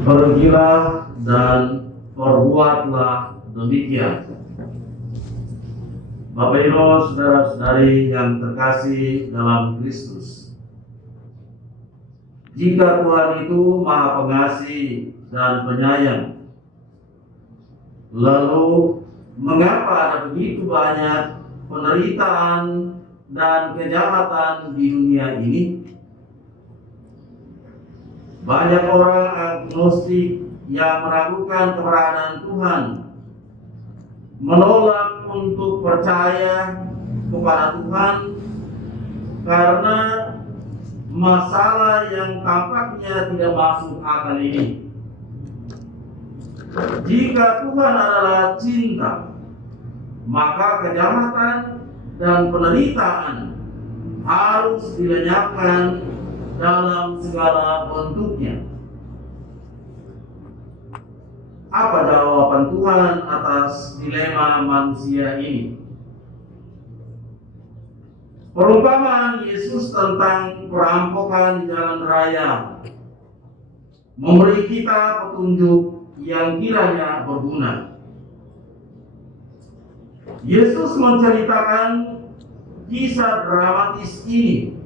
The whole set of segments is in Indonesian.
Pergilah dan perbuatlah demikian. Bapak Ibu, saudara-saudari yang terkasih dalam Kristus, jika Tuhan itu Maha Pengasih dan Penyayang, lalu mengapa ada begitu banyak penderitaan dan kejahatan di dunia ini? Banyak orang agnostik yang meragukan keberadaan Tuhan, menolak untuk percaya kepada Tuhan karena masalah yang tampaknya tidak masuk akal ini. Jika Tuhan adalah cinta, maka kejahatan dan penderitaan harus dilenyapkan dalam segala bentuknya. Apa jawaban Tuhan atas dilema manusia ini? Perumpamaan Yesus tentang perampokan di jalan raya memberi kita petunjuk yang kiranya berguna. Yesus menceritakan kisah dramatis ini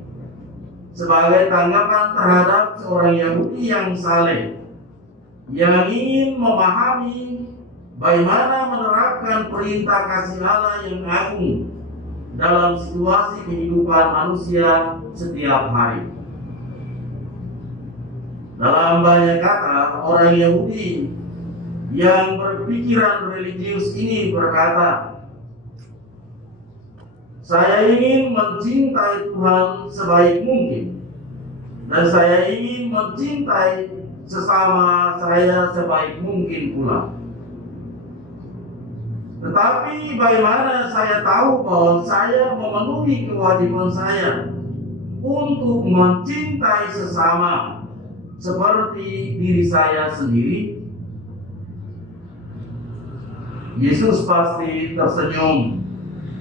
sebagai tanggapan terhadap seorang Yahudi yang saleh, yang ingin memahami bagaimana menerapkan perintah kasih Allah yang agung dalam situasi kehidupan manusia setiap hari. Dalam banyak kata, orang Yahudi yang berpikiran religius ini berkata, saya ingin mencintai Tuhan sebaik mungkin, dan saya ingin mencintai sesama saya sebaik mungkin pula. Tetapi bagaimana saya tahu bahwa saya memenuhi kewajiban saya untuk mencintai sesama seperti diri saya sendiri? Yesus pasti tersenyum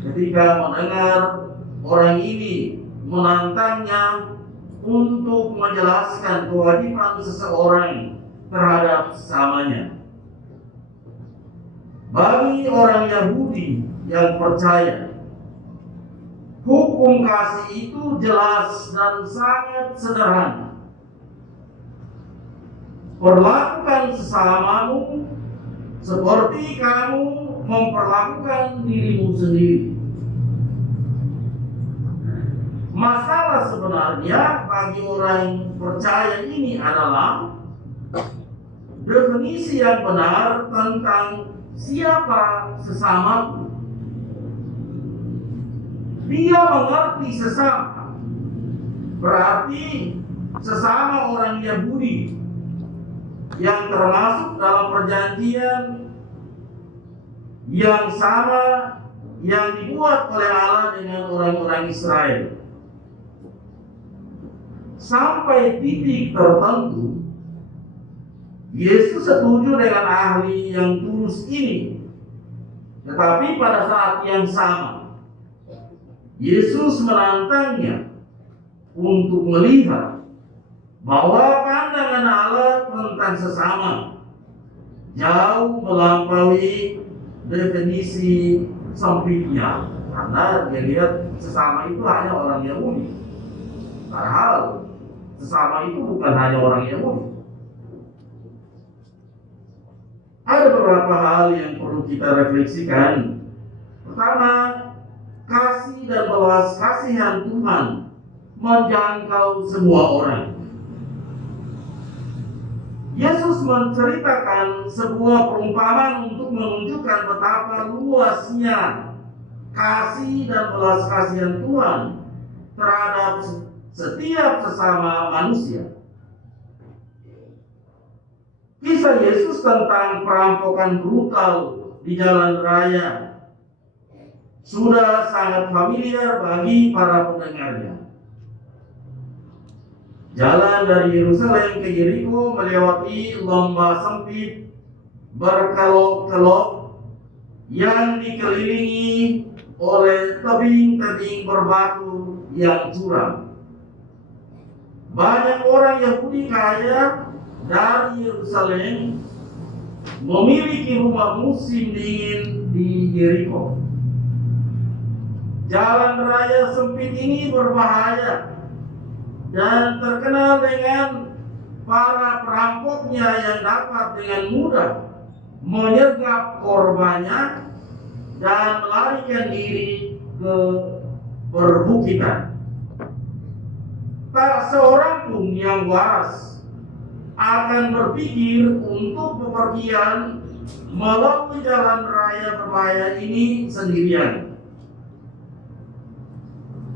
ketika mendengar orang ini menantangnya untuk menjelaskan kewajiban seseorang terhadap sesamanya. Bagi orang Yahudi yang percaya, hukum kasih itu jelas dan sangat sederhana. Perlakukan sesamamu seperti kamu memperlakukan dirimu sendiri. Masalah sebenarnya bagi orang percaya ini adalah definisi yang benar tentang siapa sesamaku. Dia mengerti sesama berarti sesama orang Yahudi yang termasuk dalam perjanjian yang sama yang dibuat oleh Allah dengan orang-orang Israel. Sampai titik tertentu, Yesus setuju dengan ahli yang tulus ini. Tetapi pada saat yang sama, Yesus menantangnya untuk melihat bahwa pandangan Allah tentang sesama jauh melampaui definisi sempitnya, karena dia lihat sesama itu hanya orang Yahudi. Padahal sesama itu bukan hanya orang Yahudi. Ada beberapa hal yang perlu kita refleksikan. Pertama, kasih dan belas kasihan Tuhan menjangkau semua orang. Yesus menceritakan sebuah perumpamaan untuk menunjukkan betapa luasnya kasih dan belas kasihan Tuhan terhadap setiap sesama manusia. Kisah Yesus tentang perampokan brutal di jalan raya sudah sangat familiar bagi para pendengarnya. Jalan dari Yerusalem ke Yeriko melewati lembah sempit berkelok-kelok yang dikelilingi oleh tebing-tebing berbatu yang curam. Banyak orang Yahudi kaya dari Yerusalem memiliki rumah musim dingin di Yeriko. Jalan raya sempit ini berbahaya dan terkenal dengan para perampoknya yang dapat dengan mudah menyergap korbannya dan melarikan diri ke perbukitan. Tak seorang pun yang waras akan berpikir untuk bepergian melalui jalan raya berbahaya ini sendirian.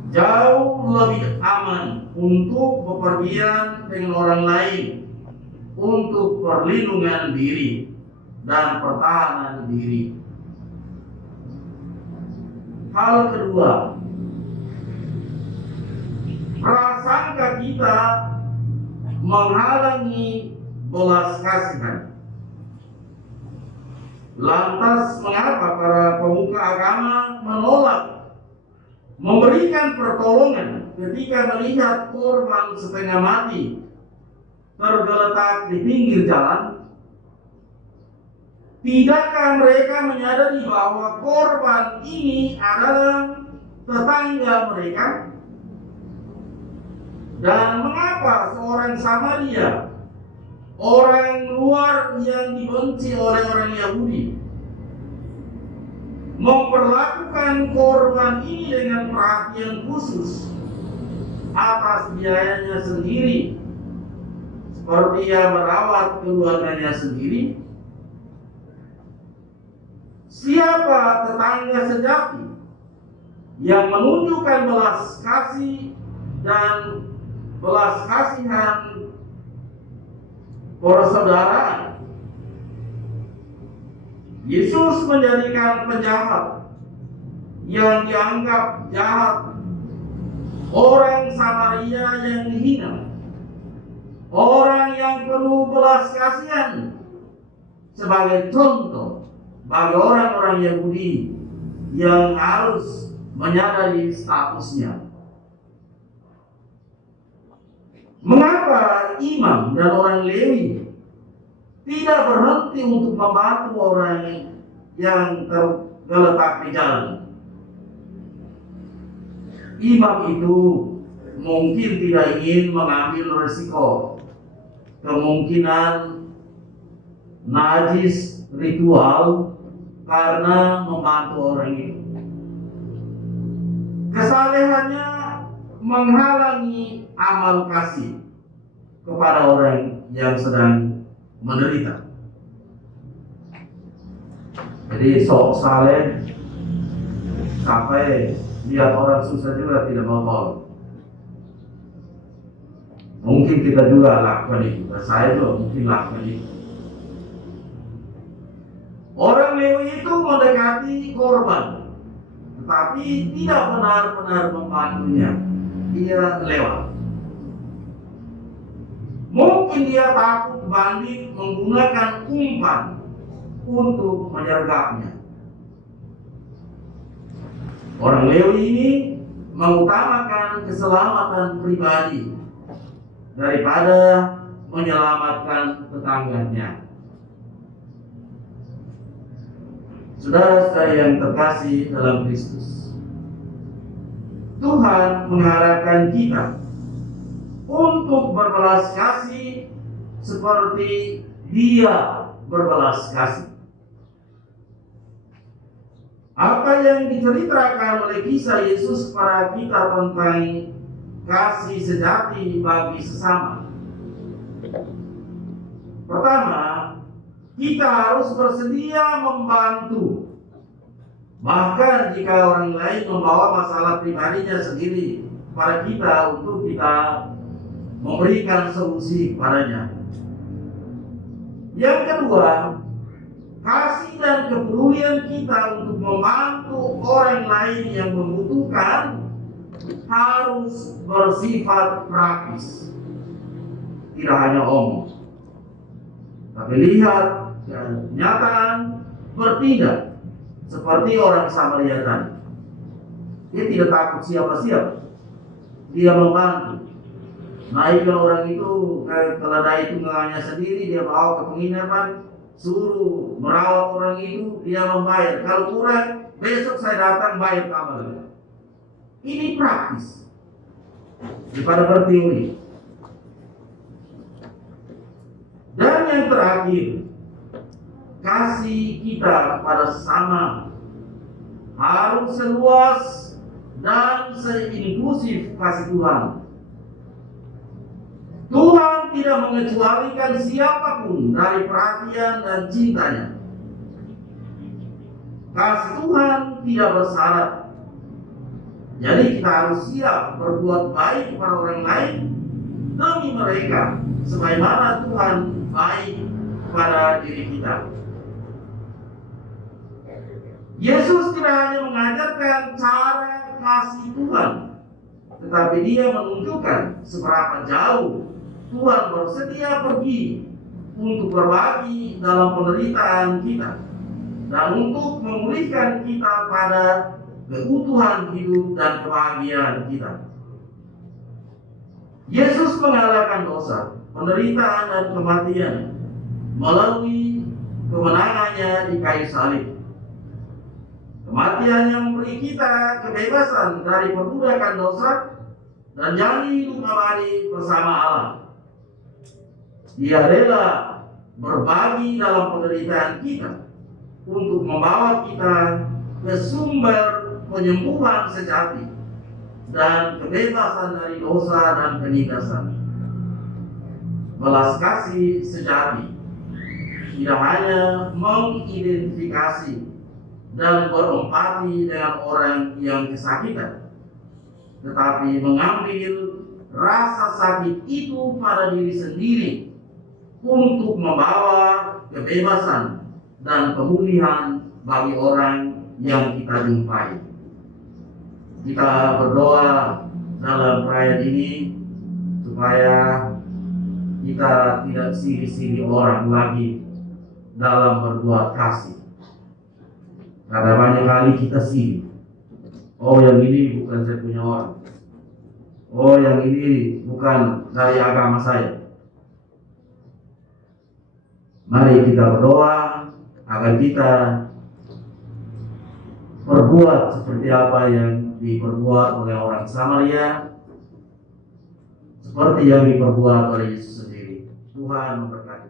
Jauh lebih aman untuk bepergian dengan orang lain untuk perlindungan diri dan pertahanan diri. Hal kedua, prasangka kita menghalangi belas kasihan. Lantas mengapa para pemuka agama menolak memberikan pertolongan ketika melihat korban setengah mati tergeletak di pinggir jalan? Tidakkah mereka menyadari bahwa korban ini adalah tetangga mereka? Dan mengapa seorang Samaria, orang luar yang dibenci oleh orang Yahudi, memperlakukan korban ini dengan perhatian khusus atas biayanya sendiri, seperti ia merawat keluarganya sendiri? Siapa tetangga sejati yang menunjukkan belas kasih dan belas kasihan persaudaraan? Yesus menjadikan penjahat yang dianggap jahat, orang Samaria yang dihina, orang yang penuh belas kasihan, sebagai contoh bagi orang-orang Yahudi yang harus menyadari statusnya. Mengapa imam dan orang Lewi tidak berhenti untuk membantu orang yang tergeletak di jalan? Imam itu mungkin tidak ingin mengambil risiko kemungkinan najis ritual karena membantu orang itu. Kesalehannya menghalangi amal kasih kepada orang yang sedang menderita. Jadi sok saleh sampai lihat orang susah juga tidak mau. Mungkin kita juga lakukan itu. Saya juga mungkin lakukan itu. Orang Lewi itu mendekati korban, tetapi tidak benar-benar membantunya. Dia lewat. Mungkin dia takut bandit menggunakan umpan untuk menyergapnya. Orang Lewi ini mengutamakan keselamatan pribadi daripada menyelamatkan tetangganya. Saudara-saudara yang terkasih dalam Kristus, Tuhan mengharapkan kita untuk berbelas kasih seperti Dia berbelas kasih. Apa yang diceritakan oleh kisah Yesus kepada kita tentang kasih sejati bagi sesama. Pertama, kita harus bersedia membantu. Bahkan jika orang lain membawa masalah pribadinya sendiri kepada kita untuk kita memberikan solusi kepadanya. Yang kedua, kasih dan kepedulian kita untuk membantu orang lain yang membutuhkan harus bersifat praktis. Tidak hanya omong, tapi lihat kenyataan, bertindak seperti orang Samaria tadi. Dia tidak takut siapa-siapa. Dia membantu. naikkan orang itu ke keledai tunggangannya sendiri, dia bawa ke penginapan, suruh merawat orang itu, dia membayar. Kalau kurang, besok saya datang bayar tambah lagi. Ini praktis daripada berteori. Dan yang terakhir, kasih kita kepada sesama harus seluas dan seinklusif kasih Tuhan. Tuhan tidak mengecualikan siapapun dari perhatian dan cintanya. Kasih Tuhan tidak bersyarat. Jadi kita harus siap berbuat baik kepada orang lain demi mereka, sebagaimana Tuhan baik kepada diri kita. Yesus tidak hanya mengajarkan cara kasih Tuhan, tetapi dia menunjukkan seberapa jauh Tuhan bersedia pergi untuk berbagi dalam penderitaan kita dan untuk memulihkan kita pada keutuhan hidup dan kebahagiaan kita. Yesus mengalahkan dosa, penderitaan dan kematian melalui kemenangannya di kayu salib. Kematian yang memberi kita kebebasan dari perbudakan dosa dan janji hidup abadi bersama Allah. Dia rela berbagi dalam penderitaan kita untuk membawa kita ke sumber penyembuhan sejati dan kebebasan dari dosa dan penindasan. Belas kasih sejati tidak hanya mengidentifikasi dan berempati dengan orang yang kesakitan, tetapi mengambil rasa sakit itu pada diri sendiri untuk membawa kebebasan dan pemulihan bagi orang yang kita jumpai. Kita berdoa dalam perayaan ini supaya kita tidak siri-siri orang lagi dalam berbuat kasih. Karena banyak kali kita siri. Oh, yang ini bukan saya punya orang. Oh, yang ini bukan dari agama saya. Mari kita berdoa agar kita berbuat seperti apa yang diperbuat oleh orang Samaria, seperti yang diperbuat oleh Yesus sendiri. Tuhan memberkati.